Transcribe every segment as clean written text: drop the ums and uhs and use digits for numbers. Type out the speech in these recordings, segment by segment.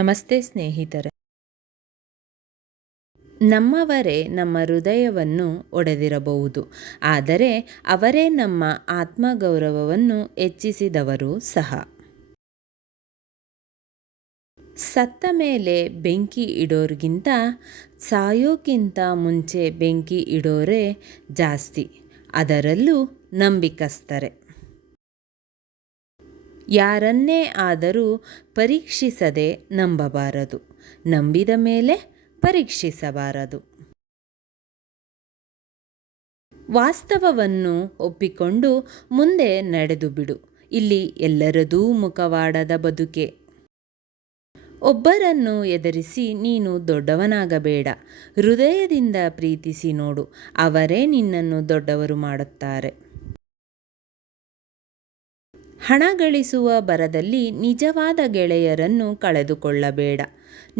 ನಮಸ್ತೆ ಸ್ನೇಹಿತರೆ. ನಮ್ಮವರೇ ನಮ್ಮ ಹೃದಯವನ್ನು ಒಡೆದಿರಬಹುದು, ಆದರೆ ಅವರೇ ನಮ್ಮ ಆತ್ಮಗೌರವವನ್ನು ಹೆಚ್ಚಿಸಿದವರು ಸಹ. ಸತ್ತ ಮೇಲೆ ಬೆಂಕಿ ಇಡೋರಿಗಿಂತ ಸಾಯೋಕ್ಕಿಂತ ಮುಂಚೆ ಬೆಂಕಿ ಇಡೋರೇ ಜಾಸ್ತಿ, ಅದರಲ್ಲೂ ನಂಬಿಕಸ್ಥರೇ. ಯಾರನ್ನೇ ಆದರೂ ಪರೀಕ್ಷಿಸದೆ ನಂಬಬಾರದು, ನಂಬಿದ ಮೇಲೆ ಪರೀಕ್ಷಿಸಬಾರದು. ವಾಸ್ತವವನ್ನು ಒಪ್ಪಿಕೊಂಡು ಮುಂದೆ ನಡೆದು ಬಿಡು. ಇಲ್ಲಿ ಎಲ್ಲರದೂ ಮುಖವಾಡದ ಬದುಕೆ. ಒಬ್ಬರನ್ನು ಎದುರಿಸಿ ನೀನು ದೊಡ್ಡವನಾಗಬೇಡ, ಹೃದಯದಿಂದ ಪ್ರೀತಿಸಿ ನೋಡು, ಅವರೇ ನಿನ್ನನ್ನು ದೊಡ್ಡವರು ಮಾಡುತ್ತಾರೆ. ಹಣ ಗಳಿಸುವ ಭರದಲ್ಲಿ ನಿಜವಾದ ಗೆಳೆಯರನ್ನು ಕಳೆದುಕೊಳ್ಳಬೇಡ.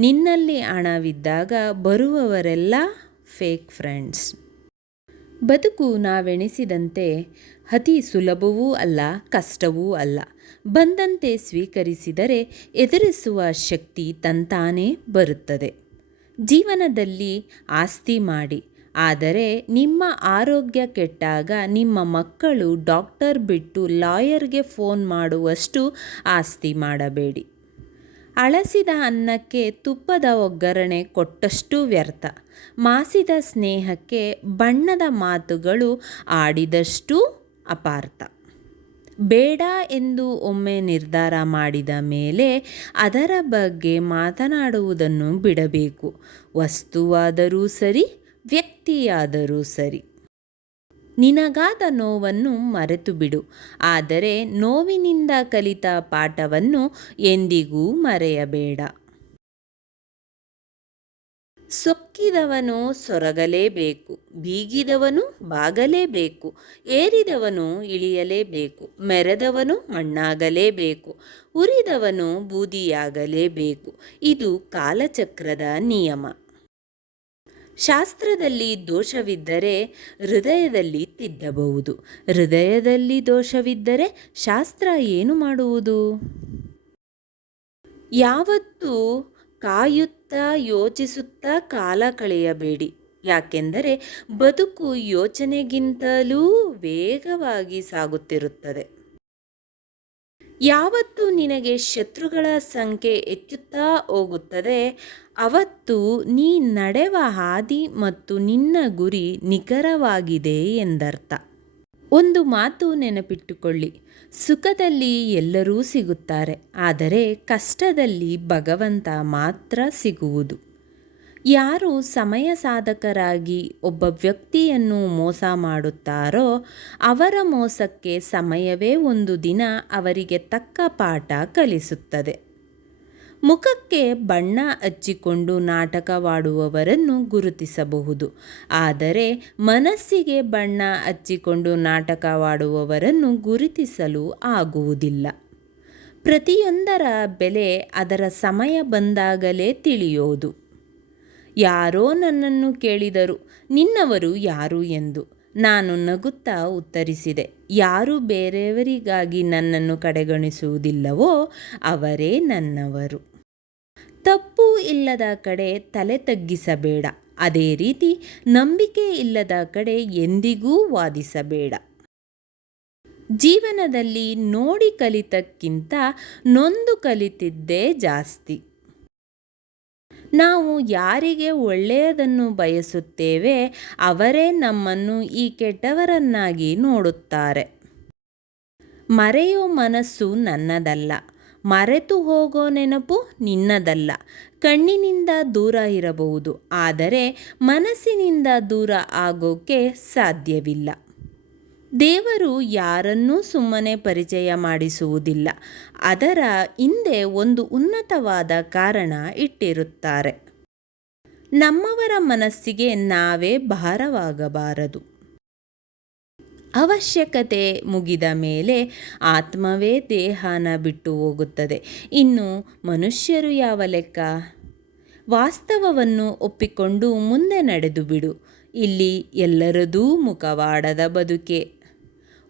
ನಿನ್ನಲ್ಲಿ ಹಣವಿದ್ದಾಗ ಬರುವವರೆಲ್ಲ ಫೇಕ್ ಫ್ರೆಂಡ್ಸ್. ಬದುಕು ನಾವೆಣಿಸಿದಂತೆ ಅತಿ ಸುಲಭವೂ ಅಲ್ಲ, ಕಷ್ಟವೂ ಅಲ್ಲ. ಬಂದಂತೆ ಸ್ವೀಕರಿಸಿದರೆ ಎದುರಿಸುವ ಶಕ್ತಿ ತಂತಾನೇ ಬರುತ್ತದೆ. ಜೀವನದಲ್ಲಿ ಆಸ್ತಿ ಮಾಡಿ, ಆದರೆ ನಿಮ್ಮ ಆರೋಗ್ಯ ಕೆಟ್ಟಾಗ ನಿಮ್ಮ ಮಕ್ಕಳು ಡಾಕ್ಟರ್ ಬಿಟ್ಟು ಲಾಯರ್ಗೆ ಫೋನ್ ಮಾಡುವಷ್ಟು ಆಸ್ತಿ ಮಾಡಬೇಡಿ. ಅಳಸಿದ ಅನ್ನಕ್ಕೆ ತುಪ್ಪದ ಒಗ್ಗರಣೆ ಕೊಟ್ಟಷ್ಟು ವ್ಯರ್ಥ. ಮಾಸಿದ ಸ್ನೇಹಕ್ಕೆ ಬಣ್ಣದ ಮಾತುಗಳು ಆಡಿದಷ್ಟು ಅಪಾರ್ಥ. ಬೇಡ ಎಂದು ಒಮ್ಮೆ ನಿರ್ಧಾರ ಮಾಡಿದ ಮೇಲೆ ಅದರ ಬಗ್ಗೆ ಮಾತನಾಡುವುದನ್ನು ಬಿಡಬೇಕು. ವಸ್ತುವಾದರೂ ಸರಿ, ವ್ಯಕ್ತಿಯಾದರೂ ಸರಿ. ನಿನಗಾದ ನೋವನ್ನು ಮರೆತು ಬಿಡು, ಆದರೆ ನೋವಿನಿಂದ ಕಲಿತ ಪಾಠವನ್ನು ಎಂದಿಗೂ ಮರೆಯಬೇಡ. ಸೊಕ್ಕಿದವನು ಸೊರಗಲೇಬೇಕು, ಬೀಗಿದವನು ಬಾಗಲೇಬೇಕು, ಏರಿದವನು ಇಳಿಯಲೇಬೇಕು, ಮೆರೆದವನು ಮಣ್ಣಾಗಲೇಬೇಕು, ಉರಿದವನು ಬೂದಿಯಾಗಲೇಬೇಕು. ಇದು ಕಾಲಚಕ್ರದ ನಿಯಮ. ಶಾಸ್ತ್ರದಲ್ಲಿ ದೋಷವಿದ್ದರೆ ಹೃದಯದಲ್ಲಿ ತಿದ್ದಬಹುದು. ಹೃದಯದಲ್ಲಿ ದೋಷವಿದ್ದರೆ ಶಾಸ್ತ್ರ ಏನು ಮಾಡುವುದು? ಯಾವತ್ತೂ ಕಾಯುತ್ತಾ ಯೋಚಿಸುತ್ತಾ ಕಾಲ ಕಳೆಯಬೇಡಿ, ಯಾಕೆಂದರೆ ಬದುಕು ಯೋಚನೆಗಿಂತಲೂ ವೇಗವಾಗಿ ಸಾಗುತ್ತಿರುತ್ತದೆ. ಯಾವತ್ತು ನಿನಗೆ ಶತ್ರುಗಳ ಸಂಖ್ಯೆ ಹೆಚ್ಚುತ್ತಾ ಹೋಗುತ್ತದೆ, ಅವತ್ತು ನೀ ನಡೆವ ಹಾದಿ ಮತ್ತು ನಿನ್ನ ಗುರಿ ನಿಖರವಾಗಿದೆ ಎಂದರ್ಥ. ಒಂದು ಮಾತು ನೆನಪಿಟ್ಟುಕೊಳ್ಳಿ, ಸುಖದಲ್ಲಿ ಎಲ್ಲರೂ ಸಿಗುತ್ತಾರೆ, ಆದರೆ ಕಷ್ಟದಲ್ಲಿ ಭಗವಂತ ಮಾತ್ರ ಸಿಗುವುದು. ಯಾರು ಸಮಯ ಸಾಧಕರಾಗಿ ಒಬ್ಬ ವ್ಯಕ್ತಿಯನ್ನು ಮೋಸ ಮಾಡುತ್ತಾರೋ ಅವರ ಮೋಸಕ್ಕೆ ಸಮಯವೇ ಒಂದು ದಿನ ಅವರಿಗೆ ತಕ್ಕ ಪಾಠ ಕಲಿಸುತ್ತದೆ. ಮುಖಕ್ಕೆ ಬಣ್ಣ ಹಚ್ಚಿಕೊಂಡು ನಾಟಕವಾಡುವವರನ್ನು ಗುರುತಿಸಬಹುದು, ಆದರೆ ಮನಸ್ಸಿಗೆ ಬಣ್ಣ ಹಚ್ಚಿಕೊಂಡು ನಾಟಕವಾಡುವವರನ್ನು ಗುರುತಿಸಲು ಆಗುವುದಿಲ್ಲ. ಪ್ರತಿಯೊಂದರ ಬೆಲೆ ಅದರ ಸಮಯ ಬಂದಾಗಲೇ ತಿಳಿಯೋದು. ಯಾರೋ ನನ್ನನ್ನು ಕೇಳಿದರು, ನಿನ್ನವರು ಯಾರು ಎಂದು. ನಾನು ನಗುತ್ತಾ ಉತ್ತರಿಸಿದೆ, ಯಾರು ಬೇರೆಯವರಿಗಾಗಿ ನನ್ನನ್ನು ಕಡೆಗಣಿಸುವುದಿಲ್ಲವೋ ಅವರೇ ನನ್ನವರು. ತಪ್ಪು ಇಲ್ಲದ ಕಡೆ ತಲೆ ತಗ್ಗಿಸಬೇಡ, ಅದೇ ರೀತಿ ನಂಬಿಕೆ ಇಲ್ಲದ ಕಡೆ ಎಂದಿಗೂ ವಾದಿಸಬೇಡ. ಜೀವನದಲ್ಲಿ ನೋಡಿ ಕಲಿತಕ್ಕಿಂತ ನೊಂದು ಕಲಿತಿದ್ದೇ ಜಾಸ್ತಿ. ನಾವು ಯಾರಿಗೆ ಒಳ್ಳೆಯದನ್ನು ಬಯಸುತ್ತೇವೆ ಅವರೇ ನಮ್ಮನ್ನು ಈ ಕೆಟ್ಟವರನ್ನಾಗಿ ನೋಡುತ್ತಾರೆ. ಮರೆಯೋ ಮನಸ್ಸು ನನ್ನದಲ್ಲ, ಮರೆತು ಹೋಗೋ ನೆನಪು ನಿನ್ನದಲ್ಲ. ಕಣ್ಣಿನಿಂದ ದೂರ ಇರಬಹುದು, ಆದರೆ ಮನಸ್ಸಿನಿಂದ ದೂರ ಆಗೋಕ್ಕೆ ಸಾಧ್ಯವಿಲ್ಲ. ದೇವರು ಯಾರನ್ನೂ ಸುಮ್ಮನೆ ಪರಿಚಯ ಮಾಡಿಸುವುದಿಲ್ಲ, ಅದರ ಹಿಂದೆ ಒಂದು ಉನ್ನತವಾದ ಕಾರಣ ಇಟ್ಟಿರುತ್ತಾರೆ. ನಮ್ಮವರ ಮನಸ್ಸಿಗೆ ನಾವೇ ಭಾರವಾಗಬಾರದು. ಅವಶ್ಯಕತೆ ಮುಗಿದ ಮೇಲೆ ಆತ್ಮವೇ ದೇಹನ ಬಿಟ್ಟು ಹೋಗುತ್ತದೆ, ಇನ್ನು ಮನುಷ್ಯರು ಯಾವ ಲೆಕ್ಕ? ವಾಸ್ತವವನ್ನು ಒಪ್ಪಿಕೊಂಡು ಮುಂದೆ ನಡೆದು ಬಿಡು. ಇಲ್ಲಿ ಎಲ್ಲರದೂ ಮುಖವಾಡದ ಬದುಕೆ.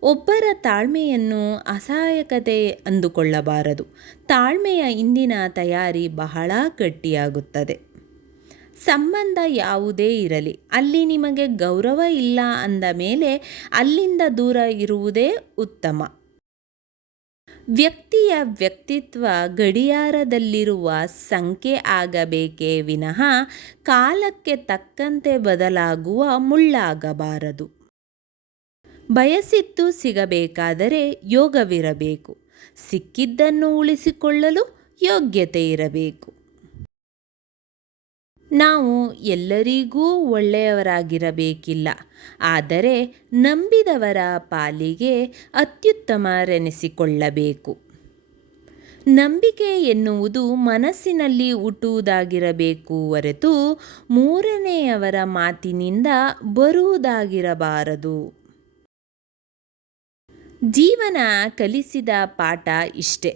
ಒಬ್ಬರ ತಾಳ್ಮೆಯನ್ನು ಅಸಹಾಯಕತೆ ಅಂದುಕೊಳ್ಳಬಾರದು. ತಾಳ್ಮೆಯ ಇಂದಿನ ತಯಾರಿ ಬಹಳ ಗಟ್ಟಿಯಾಗುತ್ತದೆ. ಸಂಬಂಧ ಯಾವುದೇ ಇರಲಿ, ಅಲ್ಲಿ ನಿಮಗೆ ಗೌರವ ಇಲ್ಲ ಅಂದ ಮೇಲೆ ಅಲ್ಲಿಂದ ದೂರ ಇರುವುದೇ ಉತ್ತಮ. ವ್ಯಕ್ತಿಯ ವ್ಯಕ್ತಿತ್ವ ಗಡಿಯಾರದಲ್ಲಿರುವ ಸಂಖ್ಯೆ ಆಗಬೇಕೇ ವಿನಃ ಕಾಲಕ್ಕೆ ತಕ್ಕಂತೆ ಬದಲಾಗುವ ಮುಳ್ಳಾಗಬಾರದು. ಬಯಸಿದ್ದು ಸಿಗಬೇಕಾದರೆ ಯೋಗವಿರಬೇಕು. ಸಿಕ್ಕಿದ್ದನ್ನು ಉಳಿಸಿಕೊಳ್ಳಲು ಯೋಗ್ಯತೆ ಇರಬೇಕು. ನಾವು ಎಲ್ಲರಿಗೂ ಒಳ್ಳೆಯವರಾಗಿರಬೇಕಿಲ್ಲ, ಆದರೆ ನಂಬಿದವರ ಪಾಲಿಗೆ ಅತ್ಯುತ್ತಮರೆನಿಸಿಕೊಳ್ಳಬೇಕು. ನಂಬಿಕೆ ಎನ್ನುವುದು ಮನಸ್ಸಿನಲ್ಲಿ ಹುಟ್ಟುವುದಾಗಿರಬೇಕು ಹೊರತು ಮೂರನೆಯವರ ಮಾತಿನಿಂದ ಬರುವುದಾಗಿರಬಾರದು. ಜೀವನ ಕಲಿಸಿದ ಪಾಠ ಇಷ್ಟೇ.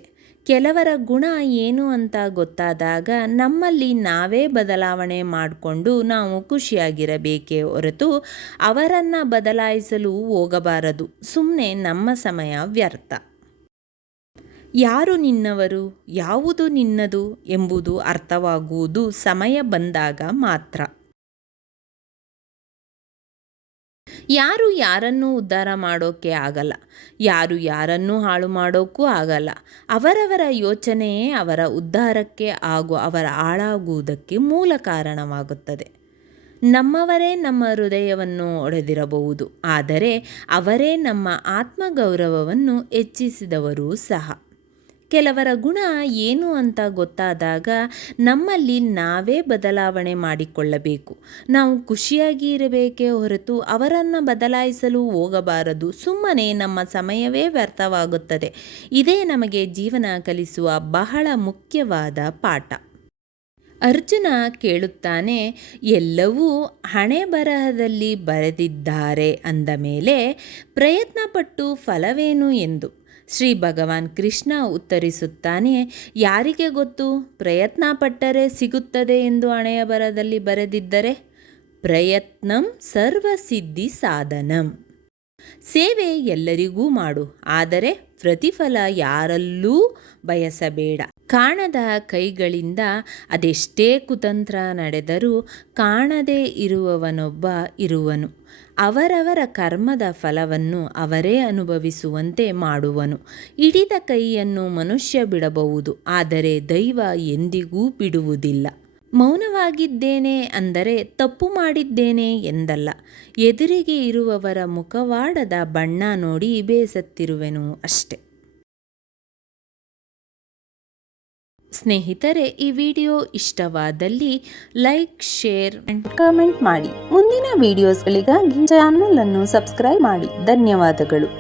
ಕೆಲವರ ಗುಣ ಏನು ಅಂತ ಗೊತ್ತಾದಾಗ ನಮ್ಮಲ್ಲಿ ನಾವೇ ಬದಲಾವಣೆ ಮಾಡಿಕೊಂಡು ನಾವು ಖುಷಿಯಾಗಿರಬೇಕೇ ಹೊರತು ಅವರನ್ನು ಬದಲಾಯಿಸಲು ಹೋಗಬಾರದು. ಸುಮ್ಮನೆ ನಮ್ಮ ಸಮಯ ವ್ಯರ್ಥ. ಯಾರು ನಿನ್ನವರು, ಯಾವುದು ನಿನ್ನದು ಎಂಬುದು ಅರ್ಥವಾಗುವುದು ಸಮಯ ಬಂದಾಗ ಮಾತ್ರ. ಯಾರು ಯಾರನ್ನೂ ಉದ್ಧಾರ ಮಾಡೋಕ್ಕೆ ಆಗಲ್ಲ, ಯಾರು ಯಾರನ್ನೂ ಹಾಳು ಮಾಡೋಕ್ಕೂ ಆಗಲ್ಲ. ಅವರವರ ಯೋಚನೆಯೇ ಅವರ ಉದ್ಧಾರಕ್ಕೆ ಹಾಗೂ ಅವರ ಹಾಳಾಗುವುದಕ್ಕೆ ಮೂಲ ಕಾರಣವಾಗುತ್ತದೆ. ನಮ್ಮವರೇ ನಮ್ಮ ಹೃದಯವನ್ನು ಒಡೆದಿರಬಹುದು, ಆದರೆ ಅವರೇ ನಮ್ಮ ಆತ್ಮಗೌರವವನ್ನು ಹೆಚ್ಚಿಸಿದವರೂ ಸಹ. ಕೆಲವರ ಗುಣ ಏನು ಅಂತ ಗೊತ್ತಾದಾಗ ನಮ್ಮಲ್ಲಿ ನಾವೇ ಬದಲಾವಣೆ ಮಾಡಿಕೊಳ್ಳಬೇಕು. ನಾವು ಖುಷಿಯಾಗಿ ಇರಬೇಕೇ ಹೊರತು ಅವರನ್ನು ಬದಲಾಯಿಸಲು ಹೋಗಬಾರದು. ಸುಮ್ಮನೆ ನಮ್ಮ ಸಮಯವೇ ವ್ಯರ್ಥವಾಗುತ್ತದೆ. ಇದೇ ನಮಗೆ ಜೀವನ ಕಲಿಸುವ ಬಹಳ ಮುಖ್ಯವಾದ ಪಾಠ. ಅರ್ಜುನ ಕೇಳುತ್ತಾನೆ, ಎಲ್ಲವೂ ಹಣೆ ಬರಹದಲ್ಲಿ ಬರೆದಿದ್ದಾರೆ ಅಂದ ಮೇಲೆ ಪ್ರಯತ್ನಪಟ್ಟು ಫಲವೇನು ಎಂದು. ಶ್ರೀ ಭಗವಾನ್ ಕೃಷ್ಣ ಉತ್ತರಿಸುತ್ತಾನೆ, ಯಾರಿಗೆ ಗೊತ್ತು, ಪ್ರಯತ್ನ ಪಟ್ಟರೆ ಸಿಗುತ್ತದೆ ಎಂದು ಹಣೆಯ ಬರಹದಲ್ಲಿ ಬರೆದಿದ್ದರೆ. ಪ್ರಯತ್ನಂ ಸರ್ವಸಿದ್ಧಿ ಸಾಧನಂ. ಸೇವೆ ಎಲ್ಲರಿಗೂ ಮಾಡು, ಆದರೆ ಪ್ರತಿಫಲ ಯಾರಲ್ಲೂ ಬಯಸಬೇಡ. ಕಾಣದ ಕೈಗಳಿಂದ ಅದೆಷ್ಟೇ ಕುತಂತ್ರ ನಡೆದರೂ ಕಾಣದೇ ಇರುವವನೊಬ್ಬ ಇರುವನು. ಅವರವರ ಕರ್ಮದ ಫಲವನ್ನು ಅವರೇ ಅನುಭವಿಸುವಂತೆ ಮಾಡುವನು. ಹಿಡಿದ ಕೈಯನ್ನು ಮನುಷ್ಯ ಬಿಡಬಹುದು, ಆದರೆ ದೈವ ಎಂದಿಗೂ ಬಿಡುವುದಿಲ್ಲ. ಮೌನವಾಗಿದ್ದೇನೆ ಅಂದರೆ ತಪ್ಪು ಮಾಡಿದ್ದೇನೆ ಎಂದಲ್ಲ. ಎದುರಿಗೆ ಇರುವವರ ಮುಖವಾಡದ ಬಣ್ಣ ನೋಡಿ ಬೇಸತ್ತಿರುವೆನು ಅಷ್ಟೆ. ಸ್ನೇಹಿತರೆ, ಈ ವಿಡಿಯೋ ಇಷ್ಟವಾದಲ್ಲಿ ಲೈಕ್, ಶೇರ್ ಅಂಡ್ ಕಾಮೆಂಟ್ ಮಾಡಿ. ಮುಂದಿನ ವಿಡಿಯೋಸ್ಗಳಿಗಾಗಿ ಚಾನಲ್ ಅನ್ನು ಸಬ್ಸ್ಕ್ರೈಬ್ ಮಾಡಿ. ಧನ್ಯವಾದಗಳು.